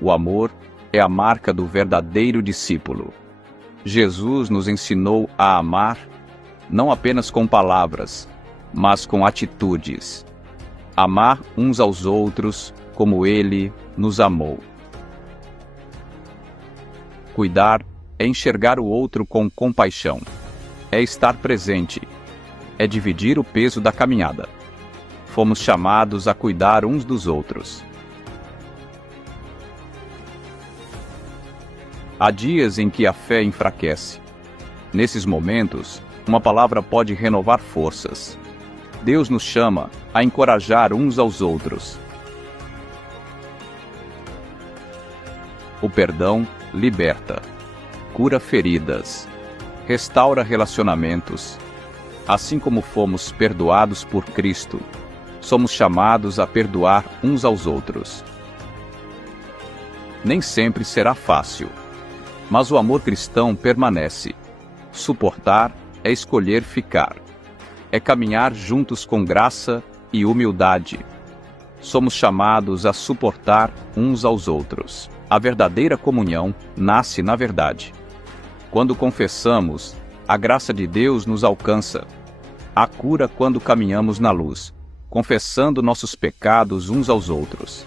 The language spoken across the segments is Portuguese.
O amor é a marca do verdadeiro discípulo. Jesus nos ensinou a amar, não apenas com palavras, mas com atitudes. Amar uns aos outros como Ele nos amou. Cuidar é enxergar o outro com compaixão. É estar presente. É dividir o peso da caminhada. Fomos chamados a cuidar uns dos outros. Há dias em que a fé enfraquece. Nesses momentos, uma palavra pode renovar forças. Deus nos chama a encorajar uns aos outros. O perdão liberta, cura feridas, restaura relacionamentos. Assim como fomos perdoados por Cristo, somos chamados a perdoar uns aos outros. Nem sempre será fácil, mas o amor cristão permanece. Suportar é escolher ficar. É caminhar juntos com graça e humildade. Somos chamados a suportar uns aos outros. A verdadeira comunhão nasce na verdade. Quando confessamos, a graça de Deus nos alcança. Há cura quando caminhamos na luz, confessando nossos pecados uns aos outros.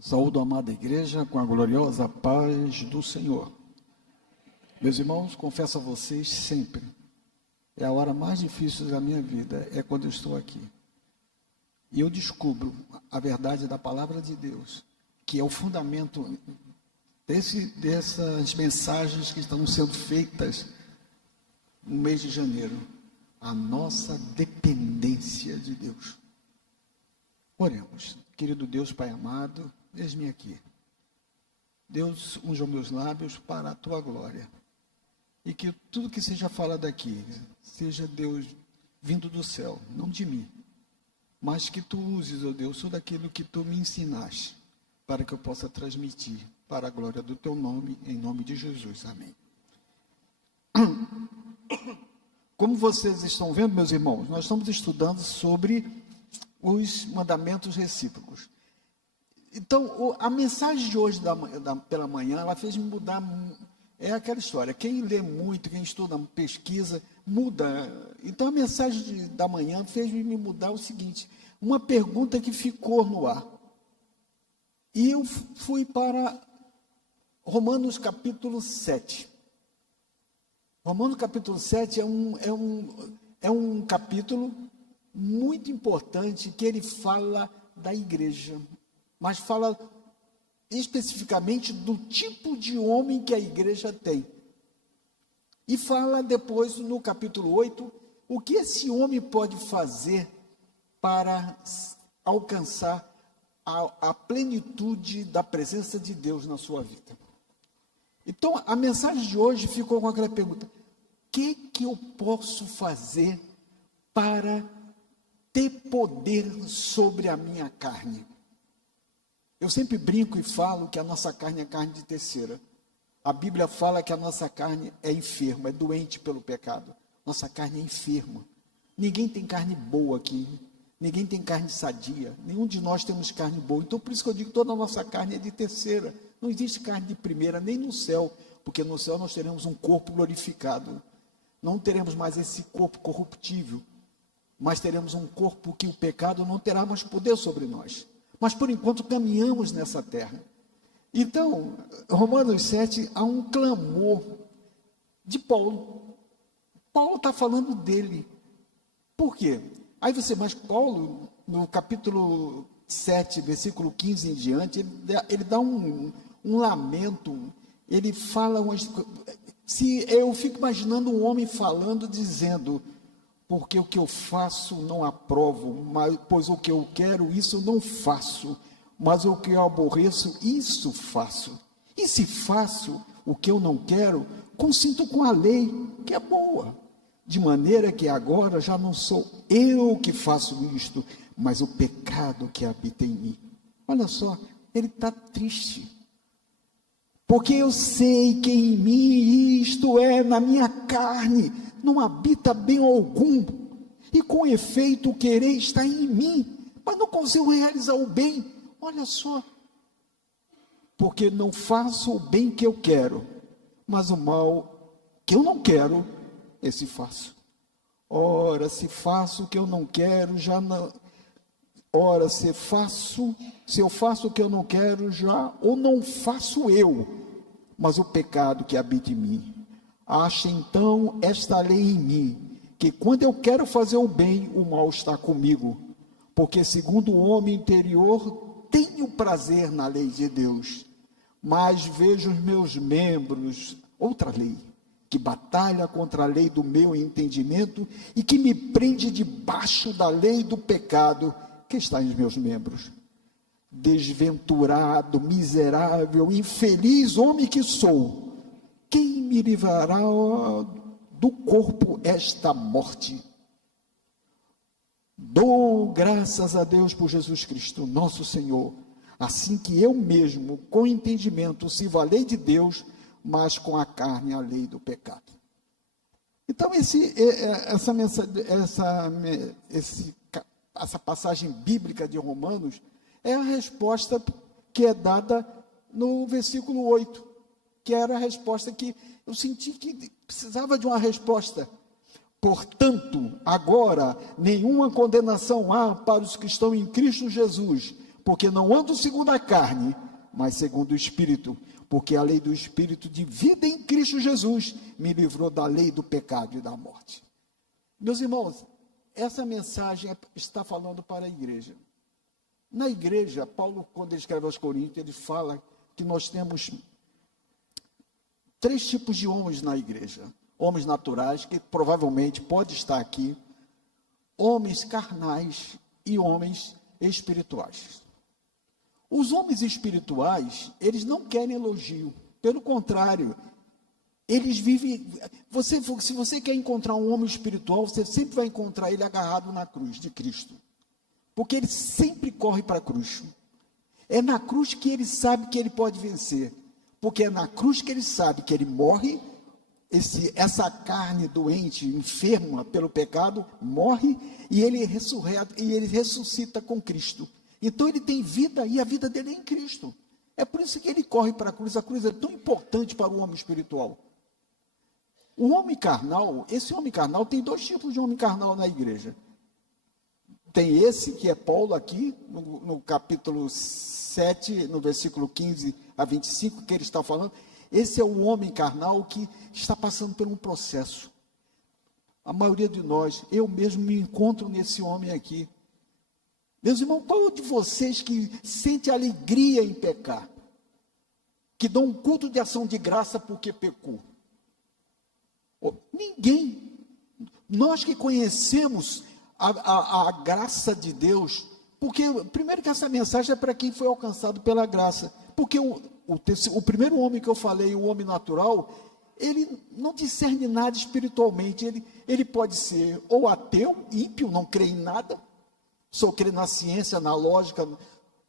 Saúdo a amada igreja com a gloriosa paz do Senhor. Meus irmãos, confesso a vocês sempre, é a hora mais difícil da minha vida, é quando eu estou aqui. E eu descubro a verdade da palavra de Deus, que é o fundamento dessas mensagens que estão sendo feitas no mês de janeiro. A nossa dependência de Deus. Oremos. Querido Deus, Pai amado, eis-me aqui. Deus, unja os meus lábios para a Tua glória. E que tudo que seja falado aqui, seja Deus vindo do céu, não de mim. Mas que Tu uses, ó Deus, tudo aquilo que Tu me ensinaste, para que eu possa transmitir para a glória do Teu nome, em nome de Jesus. Amém. Como vocês estão vendo, meus irmãos, nós estamos estudando sobre os mandamentos recíprocos. Então, a mensagem de hoje pela manhã, ela fez me mudar. É aquela história, quem lê muito, quem estuda, pesquisa, muda. Então, a mensagem da manhã fez me mudar o seguinte, uma pergunta que ficou no ar. E eu fui para Romanos capítulo 7. Romanos capítulo 7 é um capítulo muito importante, que ele fala da igreja, mas fala especificamente do tipo de homem que a igreja tem. E fala depois, no capítulo 8, o que esse homem pode fazer para alcançar a plenitude da presença de Deus na sua vida. Então, a mensagem de hoje ficou com aquela pergunta: o que eu posso fazer para ter poder sobre a minha carne? Eu sempre brinco e falo que a nossa carne é carne de terceira. A Bíblia fala que a nossa carne é enferma, é doente pelo pecado. Nossa carne é enferma. Ninguém tem carne boa aqui. Ninguém tem carne sadia. Nenhum de nós temos carne boa. Então, por isso que eu digo que toda a nossa carne é de terceira. Não existe carne de primeira, nem no céu. Porque no céu nós teremos um corpo glorificado. Não teremos mais esse corpo corruptível. Mas teremos um corpo que o pecado não terá mais poder sobre nós. Mas por enquanto caminhamos nessa terra. Então, Romanos 7, há um clamor de Paulo. Paulo está falando dele. Por quê? Aí mas Paulo, no capítulo 7, versículo 15 em diante, ele dá um lamento, ele fala, se eu fico imaginando um homem falando, dizendo: porque o que eu faço não aprovo, pois o que eu quero, isso não faço, mas o que eu aborreço, isso faço. E se faço o que eu não quero, consinto com a lei, que é boa. De maneira que agora já não sou eu que faço isto, mas o pecado que habita em mim. Olha só, ele está triste. Porque eu sei que em mim, isto é, na minha carne, não habita bem algum, e com efeito o querer está em mim, mas não consigo realizar o bem. Olha só, porque não faço o bem que eu quero, mas o mal que eu não quero, esse faço. Ora, se faço o que eu não quero, já não... Ora, se eu faço o que eu não quero, já ou não faço eu, mas o pecado que habita em mim. Acha então esta lei em mim, que quando eu quero fazer o bem, o mal está comigo. Porque segundo o homem interior, tenho prazer na lei de Deus, mas vejo os meus membros, outra lei, que batalha contra a lei do meu entendimento e que me prende debaixo da lei do pecado que está em meus membros. Desventurado, miserável, infeliz homem que sou, quem me livrará do corpo esta morte? Dou graças a Deus por Jesus Cristo, nosso Senhor, assim que eu mesmo, com entendimento, sirvo a lei de Deus, mas com a carne a lei do pecado. Então, essa passagem bíblica de Romanos é a resposta que é dada no versículo 8, que era a resposta que eu senti que precisava de uma resposta. Portanto, agora, nenhuma condenação há para os que estão em Cristo Jesus, porque não andam segundo a carne, mas segundo o Espírito, porque a lei do Espírito de vida em Cristo Jesus me livrou da lei do pecado e da morte. Meus irmãos, essa mensagem está falando para a igreja. Na igreja, Paulo, quando ele escreve aos Coríntios, ele fala que nós temos 3 tipos de homens na igreja. Homens naturais, que provavelmente pode estar aqui, homens carnais e homens espirituais. Os homens espirituais, eles não querem elogio, pelo contrário, eles vivem... se você quer encontrar um homem espiritual, você sempre vai encontrar ele agarrado na cruz de Cristo, porque ele sempre corre para a cruz. É na cruz que ele sabe que ele pode vencer, porque é na cruz que ele sabe que ele morre, essa carne doente, enferma pelo pecado, morre, e ele ressuscita com Cristo. Então ele tem vida, e a vida dele é em Cristo. É por isso que ele corre para a cruz é tão importante para o homem espiritual. O homem carnal, esse homem carnal, tem 2 tipos de homem carnal na igreja. Tem esse, que é Paulo aqui, no capítulo 7, no versículo 15 a 25, que ele está falando. Esse é o homem carnal que está passando por um processo. A maioria de nós, eu mesmo me encontro nesse homem aqui. Meus irmãos, qual de vocês que sente alegria em pecar? Que dão um culto de ação de graça porque pecou? Ninguém. Nós que conhecemos a graça de Deus, porque, primeiro que essa mensagem é para quem foi alcançado pela graça, porque o primeiro homem que eu falei, o homem natural, ele não discerne nada espiritualmente, ele pode ser ou ateu, ímpio, não crê em nada, só crê na ciência, na lógica,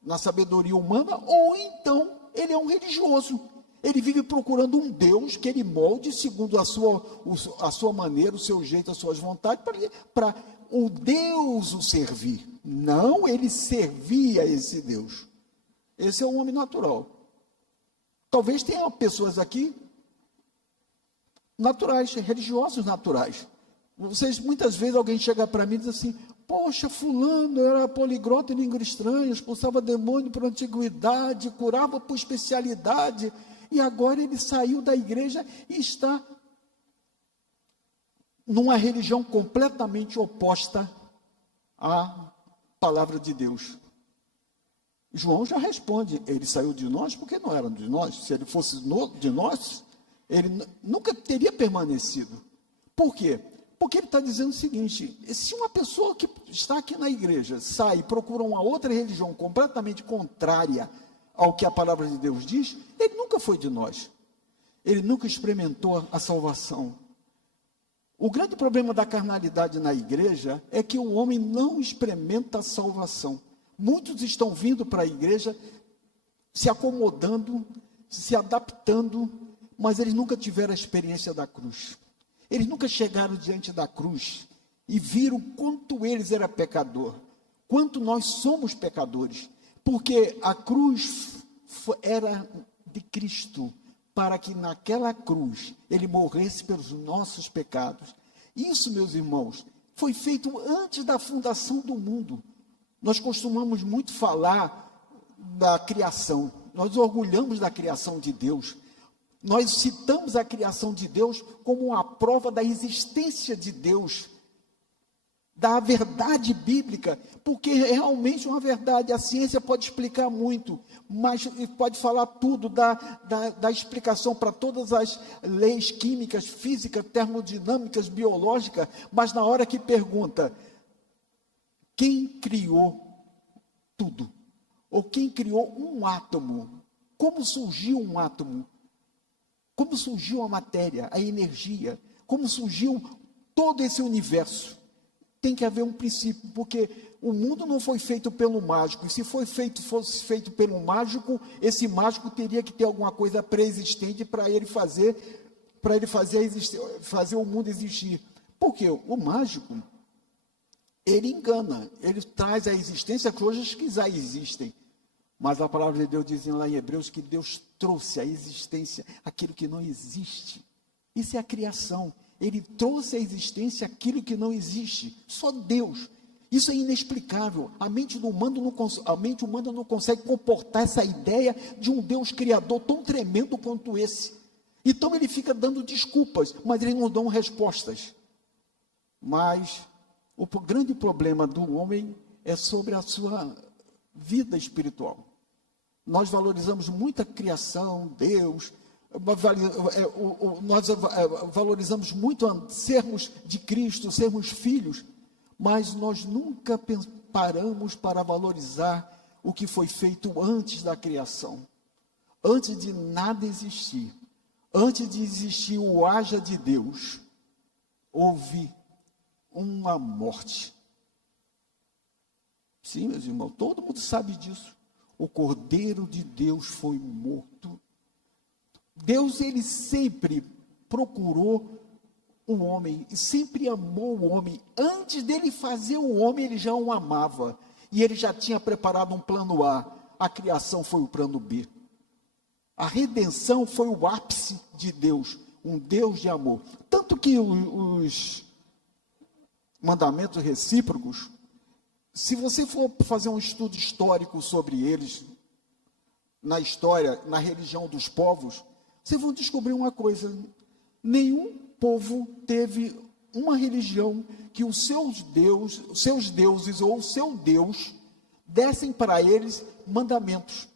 na sabedoria humana, ou então ele é um religioso. Ele vive procurando um Deus que ele molde segundo a sua maneira, o seu jeito, as suas vontades, para o Deus o servir. Não ele servir a esse Deus. Esse é o homem natural. Talvez tenha pessoas aqui naturais, religiosos naturais. Muitas vezes alguém chega para mim e diz assim: poxa, fulano era poliglota em língua estranha, expulsava demônio por antiguidade, curava por especialidade, e agora ele saiu da igreja e está numa religião completamente oposta à palavra de Deus. João já responde: ele saiu de nós porque não era de nós. Se ele fosse de nós, ele nunca teria permanecido. Por quê? Porque ele está dizendo o seguinte: se uma pessoa que está aqui na igreja sai e procura uma outra religião completamente contrária ao que a palavra de Deus diz, ele nunca foi de nós. Ele nunca experimentou a salvação. O grande problema da carnalidade na igreja é que o homem não experimenta a salvação. Muitos estão vindo para a igreja, se acomodando, se adaptando, mas eles nunca tiveram a experiência da cruz. Eles nunca chegaram diante da cruz e viram quanto eles eram pecador, quanto nós somos pecadores, porque a cruz era de Cristo, para que naquela cruz ele morresse pelos nossos pecados. Isso, meus irmãos, foi feito antes da fundação do mundo. Nós costumamos muito falar da criação, nós orgulhamos da criação de Deus, nós citamos a criação de Deus como uma prova da existência de Deus, da verdade bíblica, porque realmente é uma verdade. A ciência pode explicar muito, mas pode falar tudo, da explicação para todas as leis químicas, físicas, termodinâmicas, biológicas, mas na hora que pergunta, quem criou tudo? Ou quem criou um átomo? Como surgiu um átomo? Como surgiu a matéria, a energia? Como surgiu todo esse universo? Tem que haver um princípio, porque o mundo não foi feito pelo mágico, e se fosse feito pelo mágico, esse mágico teria que ter alguma coisa pré-existente para ele fazer o mundo existir. Porque o mágico, ele engana, ele traz à existência coisas que já existem. Mas a palavra de Deus diz lá em Hebreus que Deus trouxe à existência aquilo que não existe. Isso é a criação. Ele trouxe à existência aquilo que não existe. Só Deus. Isso é inexplicável. A mente humana não consegue comportar essa ideia de um Deus criador tão tremendo quanto esse. Então ele fica dando desculpas, mas ele não dá respostas. Mas o grande problema do homem é sobre a sua vida espiritual. Nós valorizamos muito a criação, Deus. Nós valorizamos muito sermos de Cristo, sermos filhos, mas nós nunca paramos para valorizar o que foi feito antes da criação, antes de nada existir, antes de existir o haja de Deus, houve uma morte. Sim, meus irmãos, todo mundo sabe disso. O Cordeiro de Deus foi morto. Deus, ele sempre procurou o homem, e sempre amou o homem. Antes dele fazer o homem, ele já o amava. E ele já tinha preparado um plano A. A criação foi o plano B. A redenção foi o ápice de Deus, um Deus de amor. Tanto que os mandamentos recíprocos, se você for fazer um estudo histórico sobre eles, na história, na religião dos povos, vocês vão descobrir uma coisa: nenhum povo teve uma religião que os seus deuses ou o seu Deus dessem para eles mandamentos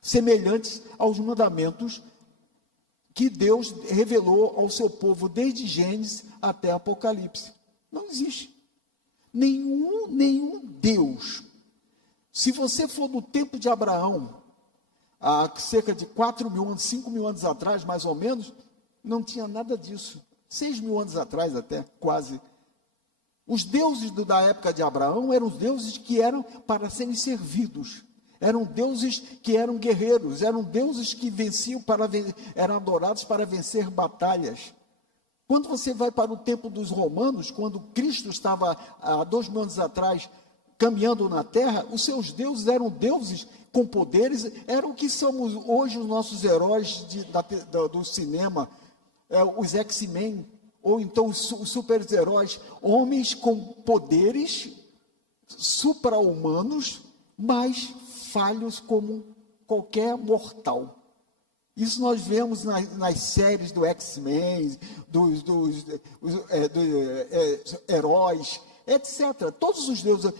semelhantes aos mandamentos que Deus revelou ao seu povo desde Gênesis até Apocalipse. Não existe. Nenhum Deus. Se você for do tempo de Abraão, há cerca de 4.000 anos, 5.000 anos atrás, mais ou menos, não tinha nada disso. 6.000 anos atrás até, quase. Os deuses da época de Abraão eram os deuses que eram para serem servidos. Eram deuses que eram guerreiros, eram deuses que venciam eram adorados para vencer batalhas. Quando você vai para o tempo dos romanos, quando Cristo estava há 2.000 anos atrás caminhando na terra, os seus deuses eram deuses com poderes, eram o que somos hoje os nossos heróis do cinema, os X-Men, ou então os super-heróis, homens com poderes supra-humanos, mas falhos como qualquer mortal. Isso nós vemos nas séries do X-Men, dos heróis, etc. Todos os deuses.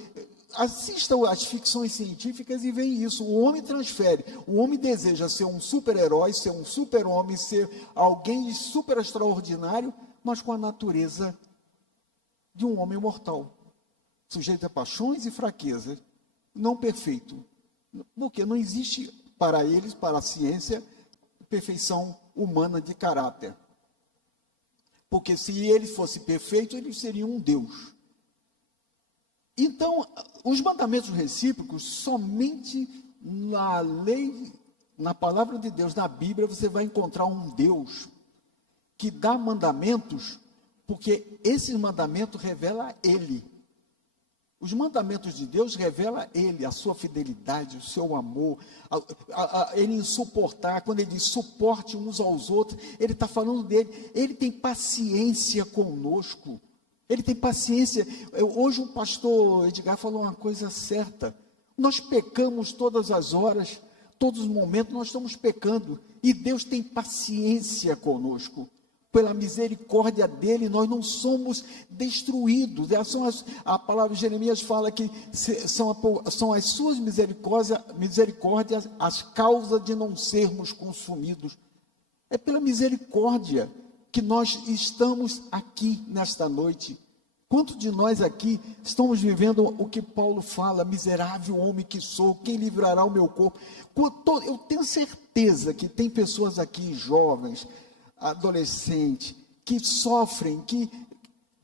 Assistam às ficções científicas e veem isso. O homem transfere. O homem deseja ser um super-herói, ser um super-homem, ser alguém super extraordinário, mas com a natureza de um homem mortal, sujeito a paixões e fraquezas, não perfeito. Porque não existe para eles, para a ciência, perfeição humana de caráter. Porque se ele fosse perfeito, ele seria um Deus. Então, os mandamentos recíprocos, somente na lei, na palavra de Deus, na Bíblia, você vai encontrar um Deus que dá mandamentos, porque esses mandamentos revelam Ele. Os mandamentos de Deus revelam Ele, a sua fidelidade, o seu amor, Ele em suportar. Quando Ele diz suporte uns aos outros, Ele está falando dele. Ele tem paciência conosco. Ele tem paciência. Hoje o pastor Edgar falou uma coisa certa. Nós pecamos todas as horas, todos os momentos nós estamos pecando. E Deus tem paciência conosco. Pela misericórdia dele, nós não somos destruídos. A palavra de Jeremias fala que são as suas misericórdias as causas de não sermos consumidos. É pela misericórdia que nós estamos aqui nesta noite. Quantos de nós aqui estamos vivendo o que Paulo fala, miserável homem que sou, quem livrará o meu corpo? Eu tenho certeza que tem pessoas aqui, jovens, adolescentes, que sofrem, que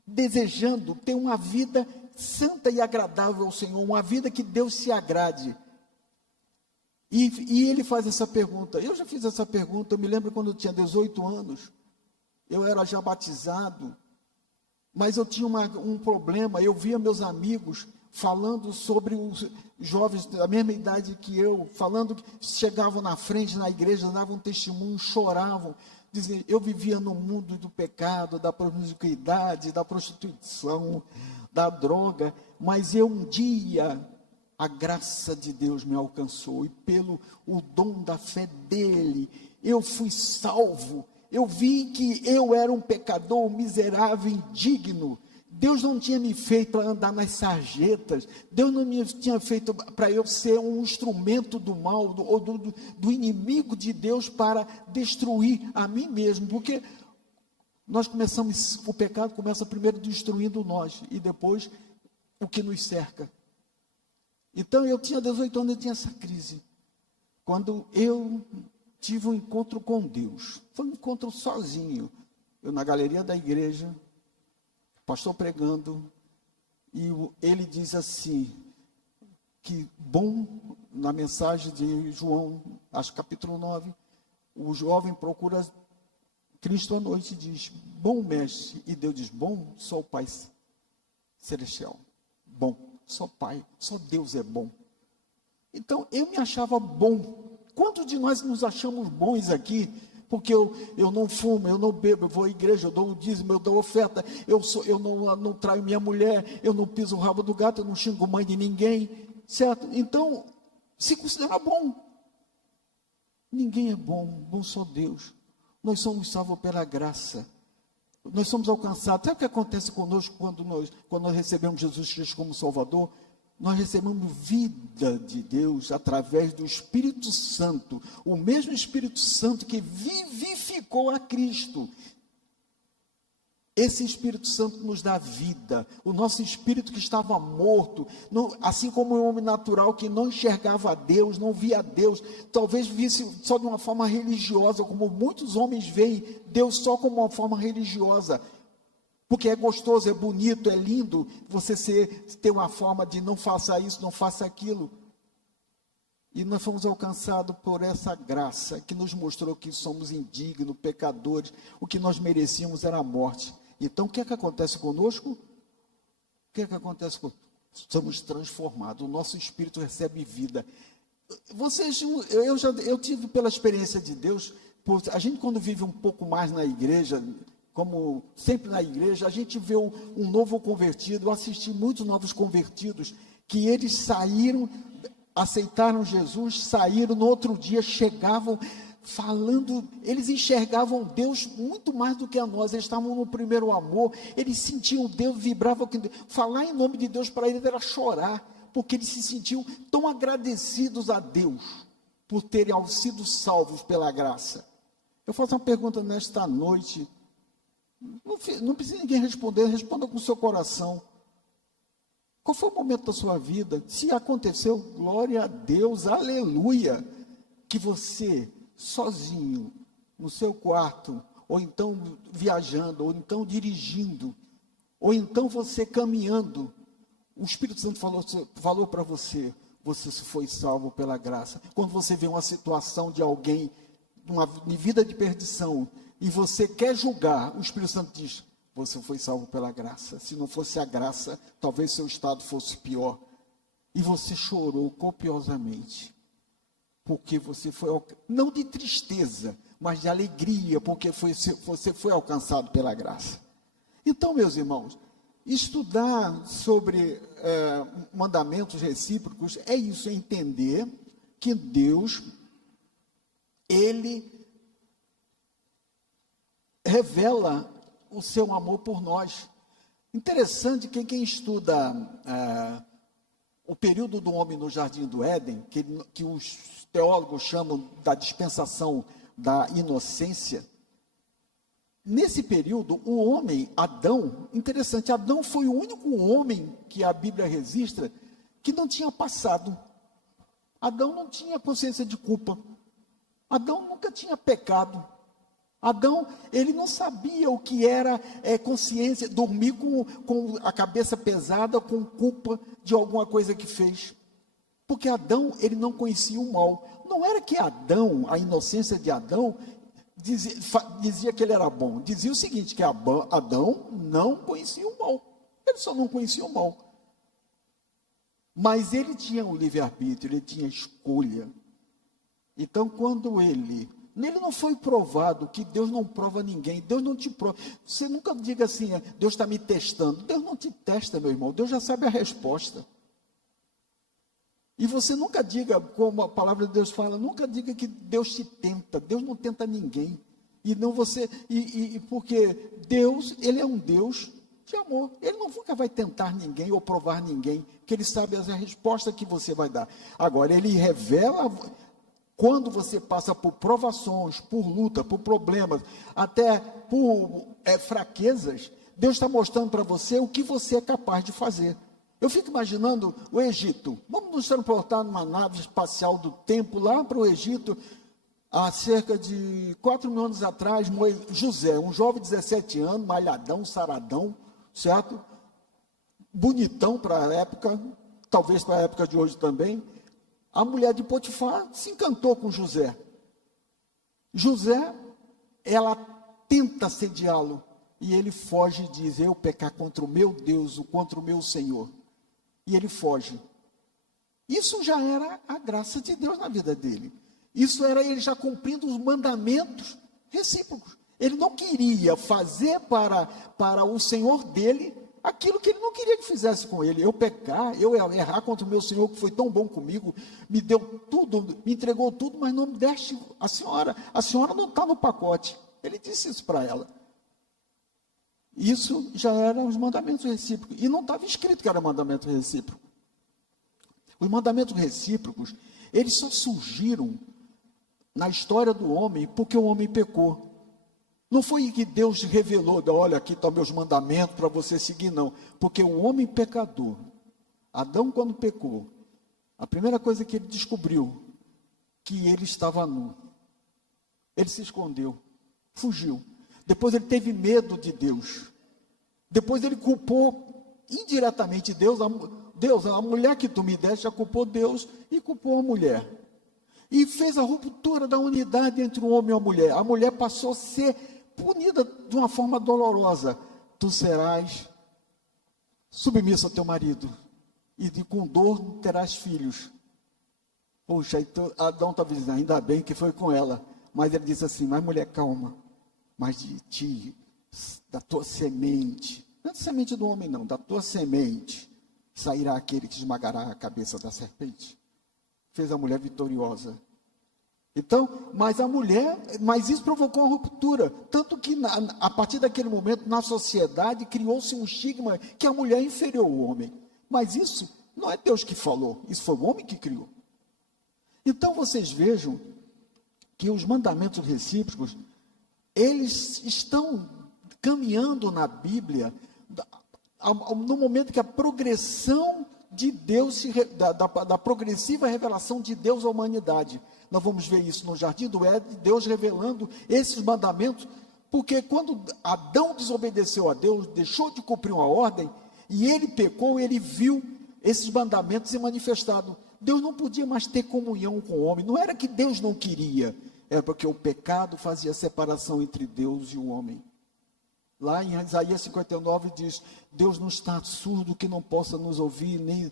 desejando ter uma vida santa e agradável ao Senhor, uma vida que Deus se agrade. E ele faz essa pergunta. Eu já fiz essa pergunta, eu me lembro quando eu tinha 18 anos, eu era já batizado, mas eu tinha um problema. Eu via meus amigos falando sobre os jovens da mesma idade que eu, falando que chegavam na frente, na igreja, davam testemunho, choravam, diziam, eu vivia no mundo do pecado, da promiscuidade, da prostituição, da droga, mas um dia, a graça de Deus me alcançou, e pelo o dom da fé dele, eu fui salvo. Eu vi que eu era um pecador, miserável, indigno. Deus não tinha me feito para andar nas sarjetas. Deus não me tinha feito para eu ser um instrumento do mal, do inimigo de Deus para destruir a mim mesmo. Porque o pecado começa primeiro destruindo nós e depois o que nos cerca. Então eu tinha 18 anos, eu tinha essa crise. Quando eu tive um encontro com Deus, foi um encontro sozinho, eu na galeria da igreja, pastor pregando, e ele diz assim, que bom, na mensagem de João, acho capítulo 9, o jovem procura Cristo à noite e diz, bom mestre, e Deus diz, bom, só o Pai Celestial, bom, só Pai, só Deus é bom. Então, eu me achava bom. Quantos de nós nos achamos bons aqui? Porque eu não fumo, eu não bebo, eu vou à igreja, eu dou o dízimo, eu dou oferta, eu não traio minha mulher, eu não piso o rabo do gato, eu não xingo mãe de ninguém, certo? Então, se considera bom. Ninguém é bom só Deus. Nós somos salvos pela graça. Nós somos alcançados. Sabe o que acontece conosco quando nós recebemos Jesus Cristo como Salvador? Nós recebemos vida de Deus através do Espírito Santo, o mesmo Espírito Santo que vivificou a Cristo. Esse Espírito Santo nos dá vida. O nosso espírito que estava morto, assim como o homem natural que não enxergava a Deus, não via Deus, talvez visse só de uma forma religiosa, como muitos homens veem Deus só como uma forma religiosa. Porque é gostoso, é bonito, é lindo você ter uma forma de não faça isso, não faça aquilo. E nós fomos alcançados por essa graça que nos mostrou que somos indignos, pecadores. O que nós merecíamos era a morte. Então, o que é que acontece conosco? O que é que acontece conosco? Somos transformados, o nosso espírito recebe vida. Eu tive pela experiência de Deus, a gente quando vive um pouco mais na igreja, como sempre na igreja, a gente vê um novo convertido. Eu assisti muitos novos convertidos, que eles saíram, aceitaram Jesus, saíram, no outro dia chegavam falando, eles enxergavam Deus muito mais do que a nós, eles estavam no primeiro amor, eles sentiam Deus, vibravam, falar em nome de Deus para eles era chorar, porque eles se sentiam tão agradecidos a Deus, por terem sido salvos pela graça. Eu faço uma pergunta nesta noite, não precisa ninguém responder, responda com o seu coração. Qual foi o momento da sua vida? Se aconteceu, glória a Deus, aleluia, que você, sozinho, no seu quarto, ou então viajando, ou então dirigindo, ou então você caminhando, o Espírito Santo falou para você, você foi salvo pela graça. Quando você vê uma situação de alguém, uma vida de perdição, e você quer julgar, o Espírito Santo diz: você foi salvo pela graça. Se não fosse a graça, talvez seu estado fosse pior. E você chorou copiosamente, porque você foi, não de tristeza, mas de alegria, porque você foi alcançado pela graça. Então, meus irmãos, estudar sobre mandamentos recíprocos é isso, é entender que Deus, Ele revela o seu amor por nós. Interessante que quem estuda o período do homem no Jardim do Éden, que os teólogos chamam da dispensação da inocência, nesse período, o homem, Adão, interessante, Adão foi o único homem que a Bíblia registra que não tinha passado. Adão não tinha consciência de culpa. Adão nunca tinha pecado. Adão, ele não sabia o que era consciência, dormir com a cabeça pesada, com culpa de alguma coisa que fez. Porque Adão, ele não conhecia o mal. Não era que Adão, a inocência de Adão, dizia que ele era bom. Dizia o seguinte, que Adão não conhecia o mal. Ele só não conhecia o mal. Mas ele tinha um livre-arbítrio, ele tinha escolha. Então, quando nele não foi provado, que Deus não prova ninguém, Deus não te prova. Você nunca diga assim, Deus está me testando. Deus não te testa, meu irmão, Deus já sabe a resposta. E você nunca diga, como a palavra de Deus fala, nunca diga que Deus te tenta. Deus não tenta ninguém. Porque Deus, Ele é um Deus de amor. Ele nunca vai tentar ninguém ou provar ninguém, porque Ele sabe a resposta que você vai dar. Agora, Ele revela, quando você passa por provações, por luta, por problemas, até por fraquezas, Deus está mostrando para você o que você é capaz de fazer. Eu fico imaginando o Egito. Vamos nos transportar numa nave espacial do tempo lá para o Egito, há cerca de 4 mil anos atrás. José, um jovem de 17 anos, malhadão, saradão, certo? Bonitão para a época, talvez para a época de hoje também. A mulher de Potifar se encantou com José. José, ela tenta assediá-lo, e ele foge e diz: eu pecar contra o meu Deus, contra o meu Senhor. E ele foge. Isso já era a graça de Deus na vida dele. Isso era ele já cumprindo os mandamentos recíprocos. Ele não queria fazer para o Senhor dele aquilo que ele não queria que fizesse com ele. Eu pecar, eu errar contra o meu Senhor, que foi tão bom comigo, me deu tudo, me entregou tudo, mas não me deste a senhora não está no pacote. Ele disse isso para ela. Isso já eram os mandamentos recíprocos. E não estava escrito que era mandamento recíproco. Os mandamentos recíprocos, eles só surgiram na história do homem porque o homem pecou. Não foi que Deus revelou, olha, aqui estão meus mandamentos para você seguir, não. Porque o homem pecador, Adão, quando pecou, a primeira coisa que ele descobriu, que ele estava nu. Ele se escondeu, fugiu. Depois ele teve medo de Deus. Depois ele culpou indiretamente Deus. A mulher que tu me deste já culpou Deus e culpou a mulher. E fez a ruptura da unidade entre o homem e a mulher. A mulher passou a ser punida de uma forma dolorosa. Tu serás submisso ao teu marido, e com dor terás filhos. Poxa, então Adão estava dizendo, ainda bem que foi com ela. Mas ele disse assim, mas mulher, calma. Mas de ti, da tua semente, não é da semente do homem não, da tua semente, sairá aquele que esmagará a cabeça da serpente. Fez a mulher vitoriosa. Então, mas isso provocou uma ruptura, tanto que a partir daquele momento, na sociedade, criou-se um estigma que a mulher é inferior ao homem. Mas isso não é Deus que falou, isso foi o homem que criou. Então, vocês vejam que os mandamentos recíprocos, eles estão caminhando na Bíblia no momento que a progressão de Deus, da progressiva revelação de Deus à humanidade. Nós vamos ver isso no Jardim do Éden, Deus revelando esses mandamentos, porque quando Adão desobedeceu a Deus, deixou de cumprir uma ordem, e ele pecou, ele viu esses mandamentos se manifestando. Deus não podia mais ter comunhão com o homem, não era que Deus não queria, era porque o pecado fazia separação entre Deus e o homem. Lá em Isaías 59 diz, Deus não está surdo que não possa nos ouvir, nem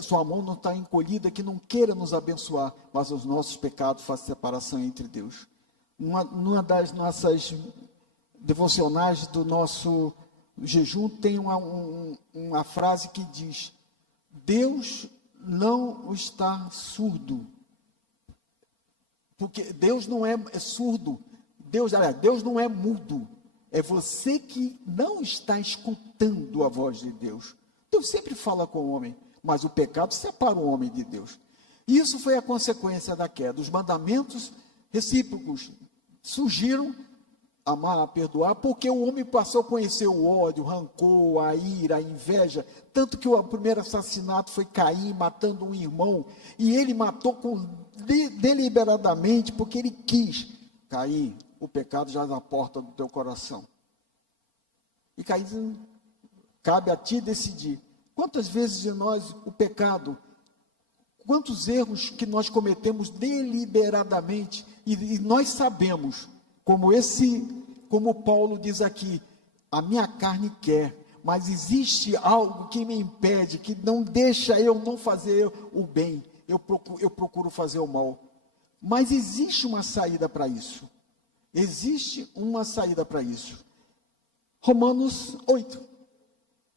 sua mão não está encolhida que não queira nos abençoar, mas os nossos pecados fazem separação entre Deus. Numa das nossas devocionais do nosso jejum tem uma frase que diz, Deus não está surdo, porque Deus não é surdo, Deus não é mudo, é você que não está escutando a voz de Deus. Deus sempre fala com o homem, mas o pecado separa o homem de Deus. Isso foi a consequência da queda. Os mandamentos recíprocos surgiram, amar, perdoar, porque o homem passou a conhecer o ódio, o rancor, a ira, a inveja, tanto que o primeiro assassinato foi Caim matando um irmão, e ele matou deliberadamente, porque ele quis. Caim, o pecado já na porta do teu coração. E Caim, cabe a ti decidir. Quantas vezes de nós, o pecado, quantos erros que nós cometemos deliberadamente, e nós sabemos, como Paulo diz aqui, a minha carne quer, mas existe algo que me impede, que não deixa eu não fazer o bem, eu procuro fazer o mal. Mas existe uma saída para isso. Existe uma saída para isso. Romanos 8.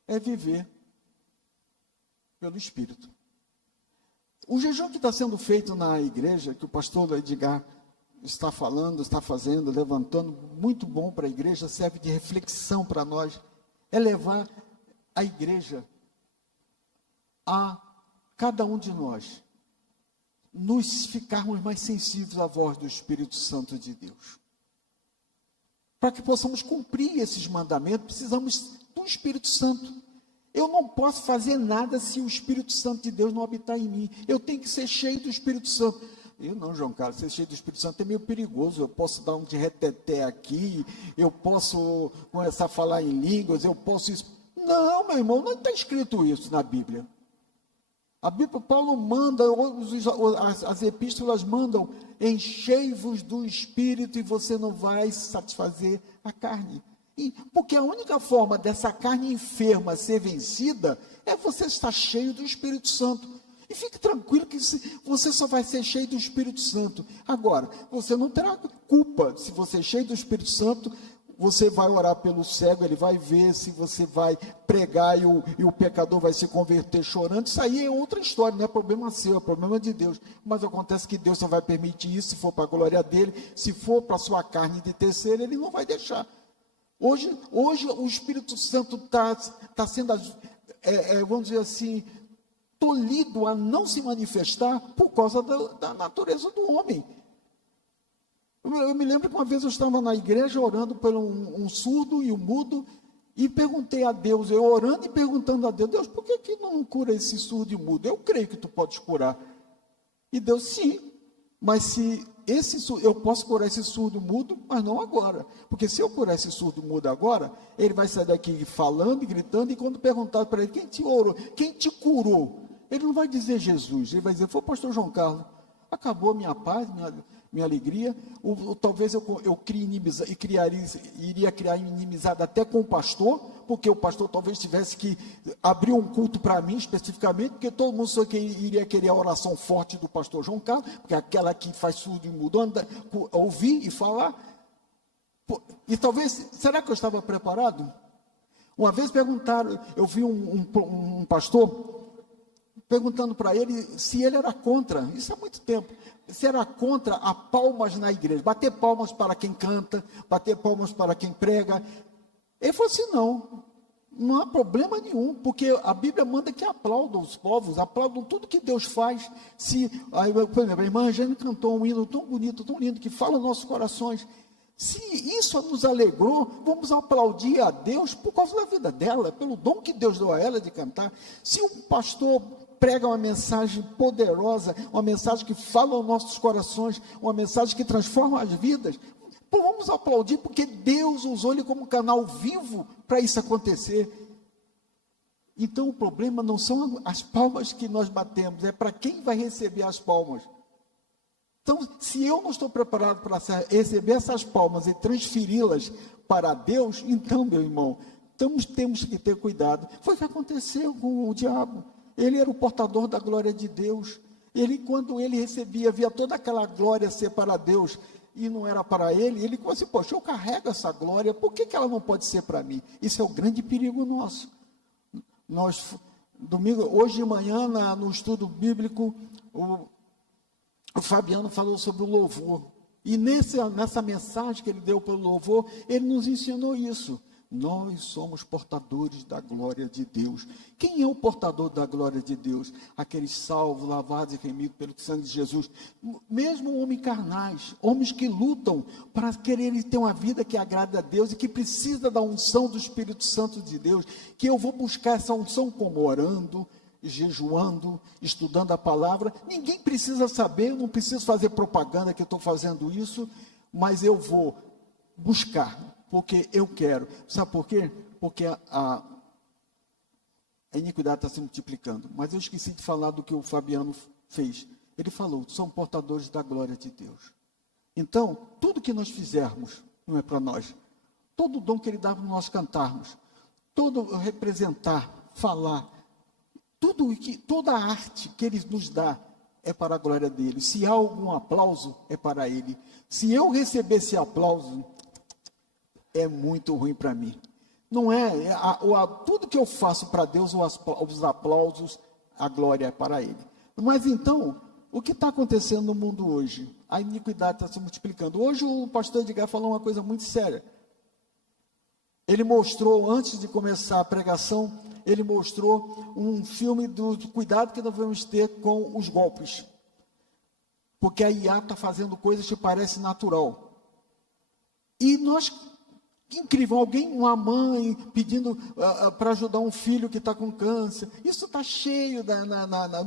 É viver pelo Espírito. O jejum que está sendo feito na igreja, que o pastor Edgar está falando, está fazendo, levantando, muito bom para a igreja, serve de reflexão para nós, é levar a igreja a cada um de nós, nos ficarmos mais sensíveis à voz do Espírito Santo de Deus. Para que possamos cumprir esses mandamentos, precisamos do Espírito Santo. Eu não posso fazer nada se o Espírito Santo de Deus não habitar em mim. Eu tenho que ser cheio do Espírito Santo. Eu não, João Carlos, ser cheio do Espírito Santo é meio perigoso. Eu posso dar um de reteté aqui, eu posso começar a falar em línguas, eu posso isso. Não, meu irmão, não está escrito isso na Bíblia. A Bíblia, Paulo manda, as epístolas mandam, enchei-vos do Espírito e você não vai satisfazer a carne. Porque a única forma dessa carne enferma ser vencida é você estar cheio do Espírito Santo. E fique tranquilo que você só vai ser cheio do Espírito Santo. Agora, você não terá culpa se você é cheio do Espírito Santo. Você vai orar pelo cego, ele vai ver, se você vai pregar e o pecador vai se converter chorando. Isso aí é outra história, não é problema seu, é problema de Deus. Mas acontece que Deus só vai permitir isso se for para a glória dele. Se for para a sua carne de terceiro, ele não vai deixar. Hoje o Espírito Santo está sendo, vamos dizer assim, tolhido a não se manifestar por causa da natureza do homem. Eu me lembro que uma vez eu estava na igreja orando por um surdo e um mudo, e perguntei a Deus, eu orando e perguntando a Deus, por que não cura esse surdo e mudo? Eu creio que tu podes curar. E Deus, sim, mas se eu posso curar esse surdo mudo, mas não agora. Porque se eu curar esse surdo mudo agora, ele vai sair daqui falando e gritando, e quando perguntar para ele, quem te orou, quem te curou? Ele não vai dizer Jesus, ele vai dizer, foi o pastor João Carlos. Acabou a minha paz, minha alegria. Talvez eu iria criar inimizade até com o pastor, porque o pastor talvez tivesse que abrir um culto para mim especificamente, porque todo mundo só iria querer a oração forte do pastor João Carlos, porque aquela que faz surdo e mudo, ouvir e falar. E talvez, será que eu estava preparado? Uma vez perguntaram, eu vi um pastor perguntando para ele se ele era contra, isso há muito tempo, se era contra a palmas na igreja, bater palmas para quem canta, bater palmas para quem prega. Ele falou assim, não há problema nenhum, porque a Bíblia manda que aplaudam os povos, aplaudam tudo que Deus faz. Por exemplo, a irmã Angélica cantou um hino tão bonito, tão lindo, que fala nos nossos corações. Se isso nos alegrou, vamos aplaudir a Deus por causa da vida dela, pelo dom que Deus deu a ela de cantar. Se um pastor prega uma mensagem poderosa, uma mensagem que fala aos nossos corações, uma mensagem que transforma as vidas, vamos aplaudir, porque Deus usou ele como canal vivo para isso acontecer. Então o problema não são as palmas que nós batemos, é para quem vai receber as palmas. Então, se eu não estou preparado para receber essas palmas e transferi-las para Deus, então, meu irmão, temos que ter cuidado. Foi o que aconteceu com o diabo. Ele era o portador da glória de Deus. Quando ele recebia, via toda aquela glória ser para Deus e não era para ele, ele falou assim, poxa, eu carrego essa glória, por que ela não pode ser para mim? Isso é o grande perigo nosso. Hoje de manhã, no estudo bíblico, o Fabiano falou sobre o louvor. E nessa mensagem que ele deu pelo louvor, ele nos ensinou isso. Nós somos portadores da glória de Deus. Quem é o portador da glória de Deus? Aqueles salvos, lavados e remidos pelo sangue de Jesus. Mesmo homens carnais, homens que lutam para quererem ter uma vida que agrada a Deus e que precisa da unção do Espírito Santo de Deus, que eu vou buscar essa unção como orando, jejuando, estudando a palavra. Ninguém precisa saber, eu não preciso fazer propaganda que eu estou fazendo isso, mas eu vou buscar, porque eu quero. Sabe por quê? Porque a iniquidade está se multiplicando. Mas eu esqueci de falar do que o Fabiano fez. Ele falou, são portadores da glória de Deus. Então, tudo que nós fizermos não é para nós. Todo dom que Ele dá para nós cantarmos, todo representar, falar, toda a arte que Ele nos dá é para a glória dEle. Se há algum aplauso, é para Ele. Se eu receber esse aplauso, é muito ruim para mim. Não é, tudo que eu faço para Deus, os aplausos, a glória é para Ele. Mas então, o que está acontecendo no mundo hoje? A iniquidade está se multiplicando. Hoje o pastor Edgar falou uma coisa muito séria. Ele mostrou, antes de começar a pregação, ele mostrou um filme do cuidado que nós devemos ter com os golpes. Porque a IA está fazendo coisas que parecem natural. E nós, incrível, uma mãe pedindo para ajudar um filho que está com câncer. Isso está cheio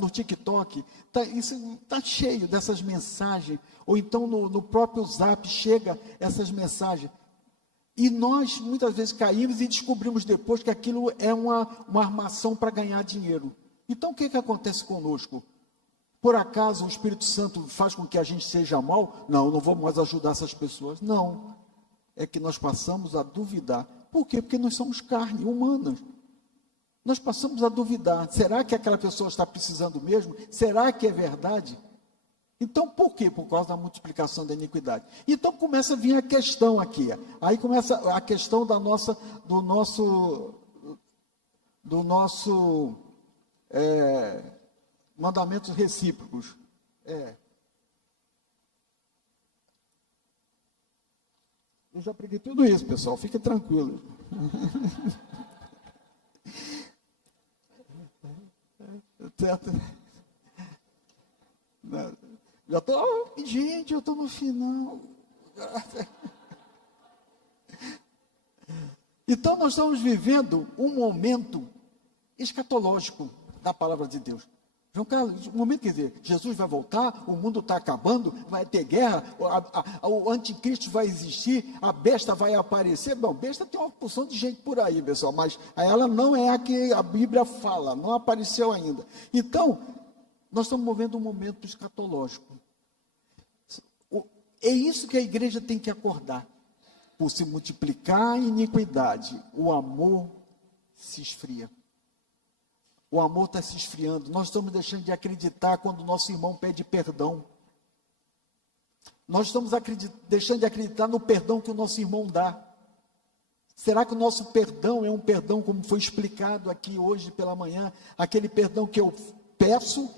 no TikTok. Isso está cheio dessas mensagens. Ou então no próprio Zap chega essas mensagens. E nós, muitas vezes, caímos e descobrimos depois que aquilo é uma armação para ganhar dinheiro. Então, o que acontece conosco? Por acaso o Espírito Santo faz com que a gente seja mal? Não vou mais ajudar essas pessoas. Não. É que nós passamos a duvidar. Por quê? Porque nós somos carne humana. Nós passamos a duvidar. Será que aquela pessoa está precisando mesmo? Será que é verdade? Então, por quê? Por causa da multiplicação da iniquidade. Então, começa a vir a questão aqui. Aí começa a questão do nosso mandamentos recíprocos. Eu já preguei tudo isso, pessoal. Fique tranquilo. Já estou, gente, eu estou no final. Então, nós estamos vivendo um momento escatológico da palavra de Deus. João Carlos, um momento, quer dizer, Jesus vai voltar, o mundo está acabando, vai ter guerra, o anticristo vai existir, a besta vai aparecer. Bom, besta tem uma porção de gente por aí, pessoal, mas ela não é a que a Bíblia fala, não apareceu ainda. Então, nós estamos movendo um momento escatológico. É isso que a igreja tem que acordar. Por se multiplicar a iniquidade, o amor se esfria. O amor está se esfriando. Nós estamos deixando de acreditar quando o nosso irmão pede perdão. Nós estamos deixando de acreditar no perdão que o nosso irmão dá. Será que o nosso perdão é um perdão, como foi explicado aqui hoje pela manhã, aquele perdão que eu peço,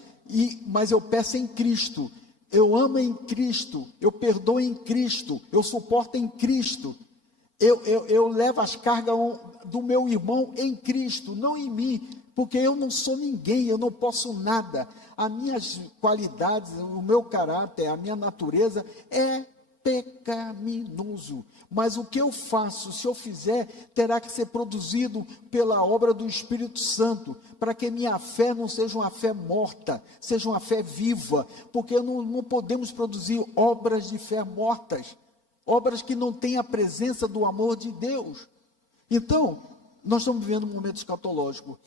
mas eu peço em Cristo. Eu amo em Cristo, eu perdoo em Cristo, eu suporto em Cristo. Eu levo as cargas do meu irmão em Cristo, não em mim. Porque eu não sou ninguém, eu não posso nada. As minhas qualidades, o meu caráter, a minha natureza é pecaminoso. Mas o que eu faço, se eu fizer, terá que ser produzido pela obra do Espírito Santo, para que minha fé não seja uma fé morta, seja uma fé viva. Porque não podemos produzir obras de fé mortas, obras que não têm a presença do amor de Deus. Então, nós estamos vivendo um momento escatológico.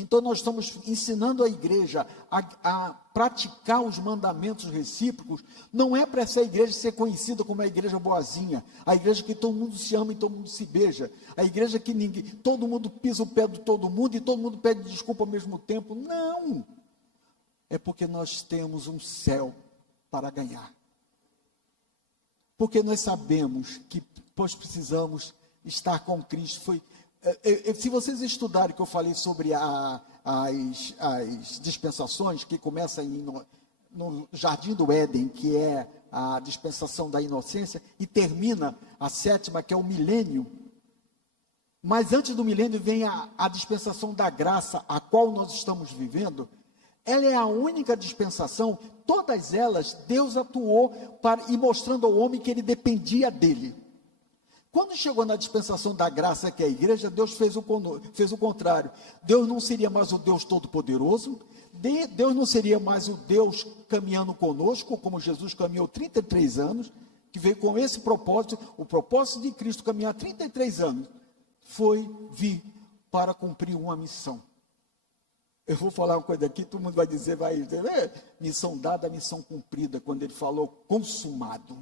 Então nós estamos ensinando a igreja a praticar os mandamentos recíprocos. Não é para essa igreja ser conhecida como a igreja boazinha, a igreja que todo mundo se ama e todo mundo se beija, a igreja que todo mundo pisa o pé de todo mundo e todo mundo pede desculpa ao mesmo tempo. Não! É porque nós temos um céu para ganhar. Porque nós sabemos que pois precisamos estar com Cristo. Se vocês estudarem que eu falei sobre as dispensações, que começa no Jardim do Éden, que é a dispensação da inocência, e termina a 7ª, que é o milênio. Mas antes do milênio vem a dispensação da graça, a qual nós estamos vivendo. Ela é a única dispensação, todas elas, Deus atuou e mostrando ao homem que ele dependia dele. Quando chegou na dispensação da graça, que é a igreja, Deus fez o contrário. Deus não seria mais o Deus Todo-Poderoso, Deus não seria mais o Deus caminhando conosco, como Jesus caminhou 33 anos, que veio com esse propósito, o propósito de Cristo caminhar 33 anos, foi vir para cumprir uma missão. Eu vou falar uma coisa aqui, todo mundo vai dizer, missão dada, missão cumprida, quando ele falou consumado.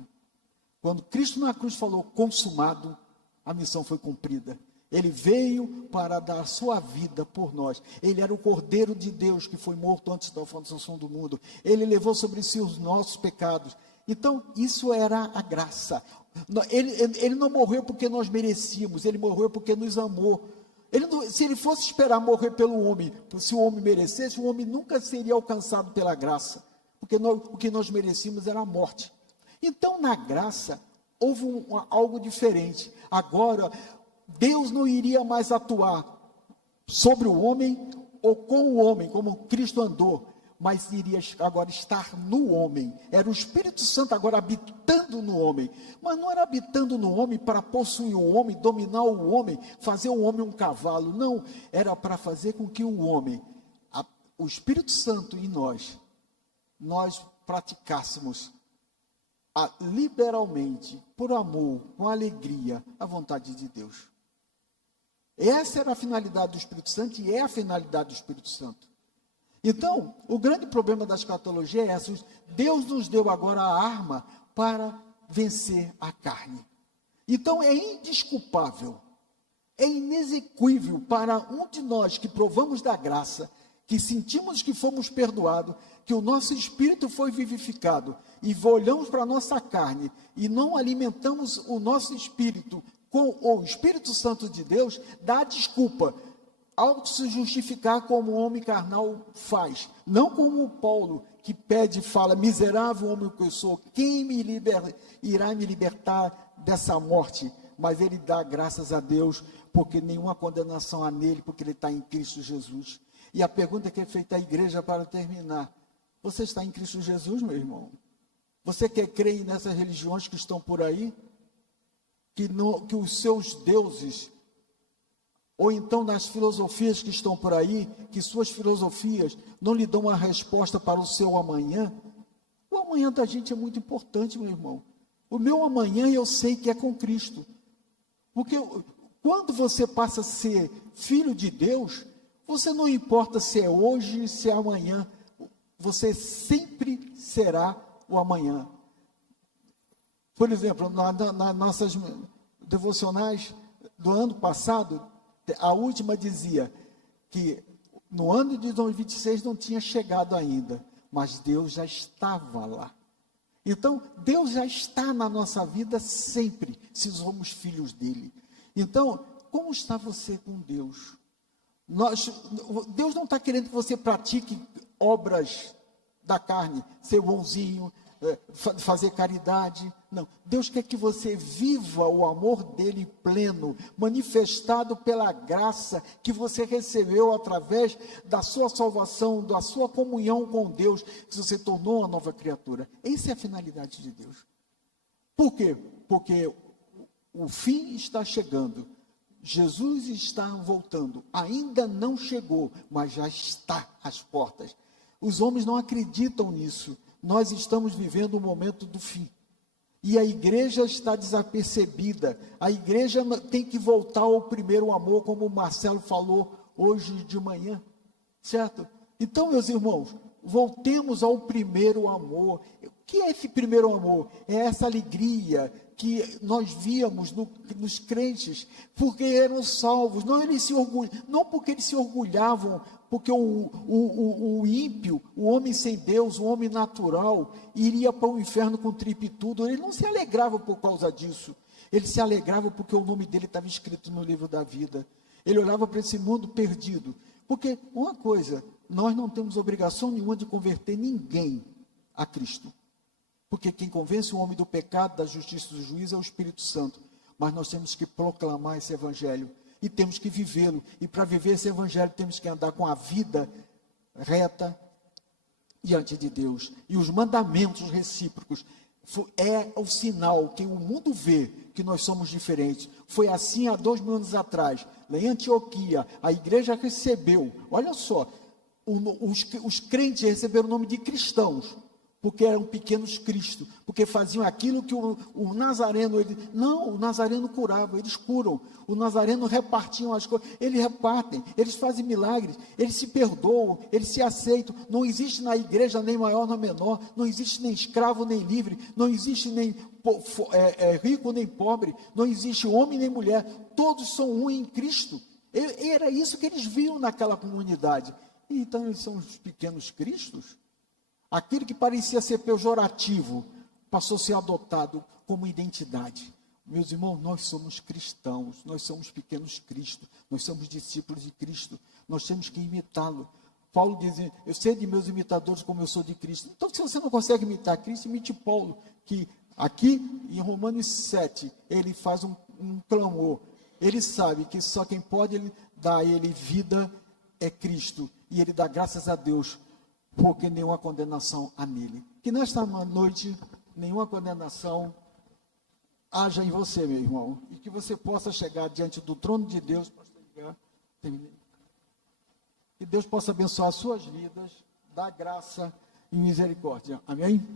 Quando Cristo na cruz falou consumado, a missão foi cumprida. Ele veio para dar sua vida por nós. Ele era o Cordeiro de Deus que foi morto antes da fundação do mundo. Ele levou sobre si os nossos pecados. Então, isso era a graça. Ele não morreu porque nós merecíamos, ele morreu porque nos amou. Se ele fosse esperar morrer pelo homem, se o homem merecesse, o homem nunca seria alcançado pela graça. Porque o que nós merecíamos era a morte. Então, na graça, houve algo diferente. Agora, Deus não iria mais atuar sobre o homem ou com o homem, como Cristo andou, mas iria agora estar no homem. Era o Espírito Santo agora habitando no homem. Mas não era habitando no homem para possuir o homem, dominar o homem, fazer o homem um cavalo. Não, era para fazer com que o homem, o Espírito Santo em nós praticássemos liberalmente, por amor, com alegria, a vontade de Deus. Essa era a finalidade do Espírito Santo e é a finalidade do Espírito Santo. Então, o grande problema da escatologia é essa. Deus nos deu agora a arma para vencer a carne. Então, é indesculpável, é inexequível para um de nós que provamos da graça, que sentimos que fomos perdoados, que o nosso espírito foi vivificado, e olhamos para a nossa carne, e não alimentamos o nosso espírito com o Espírito Santo de Deus, dá desculpa, ao se justificar como o homem carnal faz, não como o Paulo, que pede e fala, miserável homem que eu sou, quem irá me libertar dessa morte? Mas ele dá graças a Deus, porque nenhuma condenação há nele, porque ele está em Cristo Jesus. E a pergunta que é feita à igreja para terminar, você está em Cristo Jesus, meu irmão? Você quer crer nessas religiões que estão por aí? Que os seus deuses, ou então nas filosofias que estão por aí, que suas filosofias não lhe dão uma resposta para o seu amanhã? O amanhã da gente é muito importante, meu irmão. O meu amanhã eu sei que é com Cristo. Porque quando você passa a ser filho de Deus, você não importa se é hoje, se é amanhã, você sempre será o amanhã. Por exemplo, nas nossas devocionais do ano passado, a última dizia que no ano de 2026 não tinha chegado ainda, mas Deus já estava lá. Então, Deus já está na nossa vida sempre, se somos filhos dele. Então, como está você com Deus? Deus não está querendo que você pratique obras da carne, ser bonzinho, fazer caridade. Não, Deus quer que você viva o amor dele pleno, manifestado pela graça que você recebeu através da sua salvação, da sua comunhão com Deus, que você tornou uma nova criatura. Essa é a finalidade de Deus. Por quê? Porque o fim está chegando. Jesus está voltando. Ainda não chegou, mas já está às portas. Os homens não acreditam nisso. Nós estamos vivendo o momento do fim. E a igreja está desapercebida. A igreja tem que voltar ao primeiro amor, como o Marcelo falou hoje de manhã. certo? Então, meus irmãos, voltemos ao primeiro amor. O que é esse primeiro amor? É essa alegria que nós víamos nos crentes, porque eram salvos, não porque eles se orgulhavam, porque o ímpio, o homem sem Deus, o homem natural, iria para o inferno com tripa e tudo. Ele não se alegrava por causa disso, ele se alegrava porque o nome dele estava escrito no livro da vida. Ele olhava para esse mundo perdido, porque uma coisa, nós não temos obrigação nenhuma de converter ninguém a Cristo. Porque quem convence o homem do pecado, da justiça e do juízo é o Espírito Santo. Mas nós temos que proclamar esse evangelho e temos que vivê-lo. E para viver esse evangelho temos que andar com a vida reta diante de Deus. E os mandamentos recíprocos é o sinal que o mundo vê que nós somos diferentes. Foi assim há 2000 anos atrás. Lá em Antioquia, a igreja recebeu, olha só, os crentes receberam o nome de cristãos, porque eram pequenos Cristo, porque faziam aquilo que o Nazareno, o Nazareno curava, eles curam, o Nazareno repartiam as coisas, eles repartem, eles fazem milagres, eles se perdoam, eles se aceitam, não existe na igreja nem maior nem menor, não existe nem escravo nem livre, não existe nem rico nem pobre, não existe homem nem mulher, todos são um em Cristo. Era isso que eles viam naquela comunidade. Então eles são os pequenos Cristos. Aquilo que parecia ser pejorativo passou a ser adotado como identidade. Meus irmãos, nós somos cristãos, nós somos pequenos Cristo, nós somos discípulos de Cristo, nós temos que imitá-lo. Paulo diz, eu sei de meus imitadores como eu sou de Cristo. Então, se você não consegue imitar Cristo, imite Paulo, que aqui em Romanos 7, ele faz um clamor. Ele sabe que só quem pode dar a ele vida é Cristo, e ele dá graças a Deus, porque nenhuma condenação há nele. Que nesta noite, nenhuma condenação haja em você, meu irmão, e que você possa chegar diante do trono de Deus, que Deus possa abençoar as suas vidas, dar graça e misericórdia. Amém?